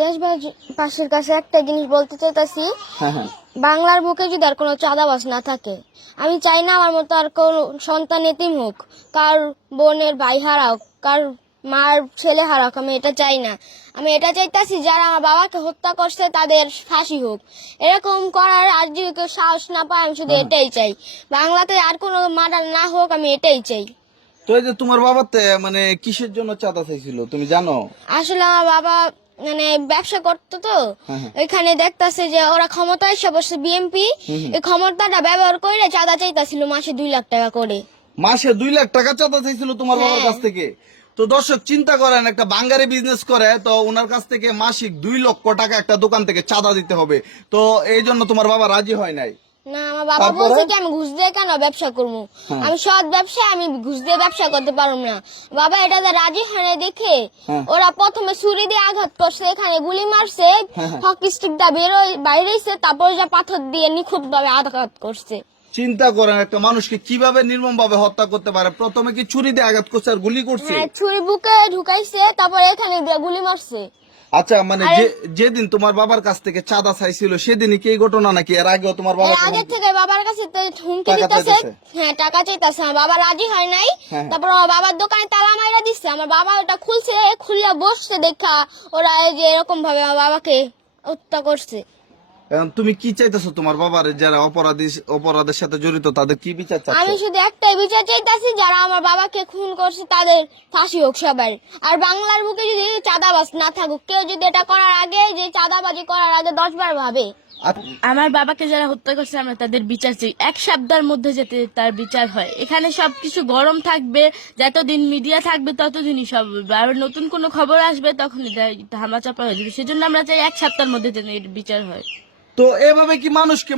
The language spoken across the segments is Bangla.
দেশবাসীর কাছে একটা জিনিস বলতে চাইতাছি, বাংলার বুকে যদি আর কোনো চাঁদাবাজ না থাকে, আমি চাই না আমার মতো আর কোন সন্তান এতিম হোক, কার বোনের ভাই হারাক, কার মার ছেলে হারাক, আমি এটা চাই না। আমি এটা চাইতাছি যারা আমার বাবাকে হত্যা করছে তাদের ফাঁসি হোক। এরকম করার আর যদি কেউ সাহস না পায়, আমি শুধু এটাই চাই। বাংলাতে আর কোনো মার্ডার না হোক, আমি এটাই চাই। তো এই যে তোমার বাবাতে মানে কিসের জন্য চাঁদা চাইছিল তুমি জানো? আসলে আমার বাবা মানে ব্যবসা করতো, তো এখানে দেখতাছে যে ওরা ক্ষমতায় এসে বসে বিএনপি, এই ক্ষমতাটা ব্যবহার করে চাঁদা চাইতাছিল মাসে 2 লাখ টাকা করে। মাসে 2 লাখ টাকা চাঁদা চাইছিল তোমার বাবার কাছ থেকে? তো দর্শক চিন্তা করেন, একটা বাঙালি বিজনেস করে, তো ওনার কাছ থেকে মাসিক 2 লক্ষ টাকা একটা দোকান থেকে চাঁদা দিতে হবে। তো এই জন্য তোমার বাবা রাজি হয় নাই? না, আমার বাবা বলছে কি আমি ঘুষ দিয়ে কেন ব্যবসা করবো, আমি সৎ ব্যবসায়, আমি ঘুষ দিয়ে ব্যবসা করতে পারবো না। বাবা এটাতে রাজি হয় দেখে ওরা প্রথমে ছুরি দিয়ে আঘাত করছে, এখানে গুলি মারছে, হকি স্টিকটা বাইরেছে, তারপর যা পাথর দিয়ে নিখুঁত ভাবে আঘাত করছে। চিন্তা করেন, একটা মানুষকে কিভাবে নির্মম ভাবে হত্যা করতে পারে। প্রথমে কি ছুরি দিয়ে আঘাত করছে আর গুলি করছে? ছুরি বুকে ঢুকাইছে, তারপর এখানে দিয়ে গুলি মারছে। আচ্ছা, মানে যেদিন তোমার বাবার কাছ থেকে চাঁদা চাইছিল সেদিনই কি এই ঘটনা, নাকি এর আগেও তোমার বাবা? আগে থেকে বাবার কাছে হুমকি দিতেছে, হ্যাঁ টাকা চাইতেছে, আমার বাবা রাজি হয় নাই। তারপর আমার বাবার দোকানে তালা মাইরা দিচ্ছে, আমার বাবা ওটা খুলছে, খুলিয়া বসছে দেখা ওরা যে এরকম ভাবে আমার বাবাকে হত্যা করছে। তুমি কি চাইতেছো তোমার বাবার যারা অপরাধের সাথে জড়িত তাদের কি বিচার চাচ্ছো? আমি শুধু একটাই বিচার চাইতাছি, যারা আমার বাবাকে খুন করছে তাদের ফাঁসি হোক সবার। আর বাংলার বুকে যদি চাঁদাবাজ না থাকুক, কেউ যদি এটা করার আগে, যে চাঁদাবাজি করার আগে 10 বার ভাবে। আমার বাবাকে যারা হত্যা করছে আমরা তাদের বিচার চাই, 1 সপ্তাহের মধ্যে যাতে তার বিচার হয়। এখানে সবকিছু গরম থাকবে, যতদিন মিডিয়া থাকবে ততদিনই সব, আর নতুন কোনো খবর আসবে তখনই ধামাচাপা হয়ে যাবে। সেজন্য আমরা চাই 1 সপ্তাহের মধ্যে যেন এর বিচার হয়। তো এভাবে কি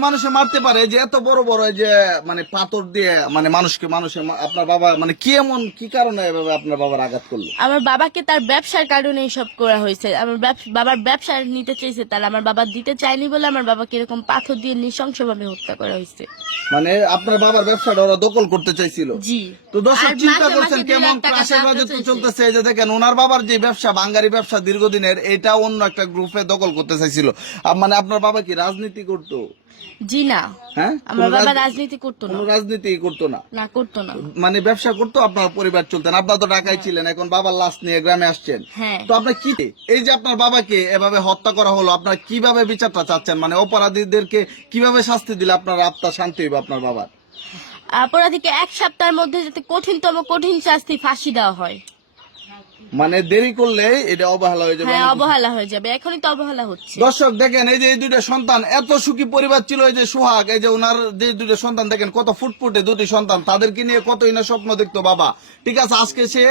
মানুষে মারতে পারে, যে এত বড় বড় যে মানে পাথর দিয়ে মানে মানুষে আপনার বাবা মানে কি এমন কি কারণে এভাবে আপনার বাবার আঘাত করলো? আমার বাবাকে তার ব্যবসার কারণে সব করা হয়েছে। আমার বাবার ব্যবসা নিতে চাইছে, তার আমার বাবা দিতে চায়নি বলে আমার বাবাকে এরকম পাথর দিয়ে নৃশংসভাবে হত্যা করা হয়েছে। মানে আপনার বাবার ব্যবসাটা ওরা দখল করতে চাইছিল? জি। তো দর্শক চিন্তা করছেন কেমন ক্রাশের বাজেট চলতেছে। এই যে দেখেন ওনার বাবার যে ব্যবসা, বাঙালি ব্যবসা দীর্ঘদিনের, এটা অন্য একটা গ্রুপে দখল করতে চাইছিল। মানে আপনার বাবা কি রাজনীতি করতো? জি না। হ্যাঁ, আমার বাবা রাজনীতি করতো না। রাজনীতি করতো না? না, করতো না। মানে ব্যবসা করতো, আপনার পরিবার চলতেন। আপনার তো ঢাকায় ছিলেন, এখন বাবার লাশ নিয়ে গ্রামে আসছেন। তো আপনার কি এই যে আপনার বাবাকে এভাবে হত্যা করা হলো, আপনার কিভাবে বিচারটা চাচ্ছেন? মানে অপরাধীদেরকে কিভাবে শাস্তি দিলে আপনার আত্মা শান্তি হইবে আপনার বাবার? অপরাধীকে 1 সপ্তাহের মধ্যে যাতে কঠিন শাস্তি, ফাঁসি দেওয়া হয়। মানে দেরি করলে এটা অবহেলা হয়ে যাবে। হ্যাঁ, অবহেলা হয়ে যাবে, এখনই তো অবহেলা হচ্ছে। দর্শক দেখেন, এই যে এই 2টা সন্তান, এত সুখী পরিবার ছিল, এই যে সোহাগ, এই যে ওনার যে 2টা সন্তান দেখেন কত ফুটফুটে 2টি সন্তান, তাদেরকে নিয়ে কতই না স্বপ্ন দেখতো বাবা। ঠিক আছে, আজকে সে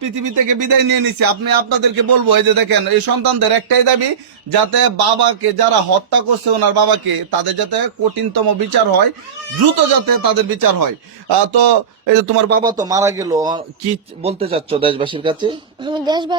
পৃথিবী থেকে বিদায় নিয়ে নিছে। আপনাদেরকে বলবো, এই যে দেখেন এই সন্তানদের একটাই দাবি, যাতে বাবাকে যারা হত্যা করছে ওনার বাবাকে, তাদের যাতে কঠিনতম বিচার হয়, দ্রুত যাতে তাদের বিচার হয়। তো এই যে তোমার বাবা তো মারা গেল, কি বলতে চাচ্ছ দেশবাসীর কাছে? আমি দেশবাসী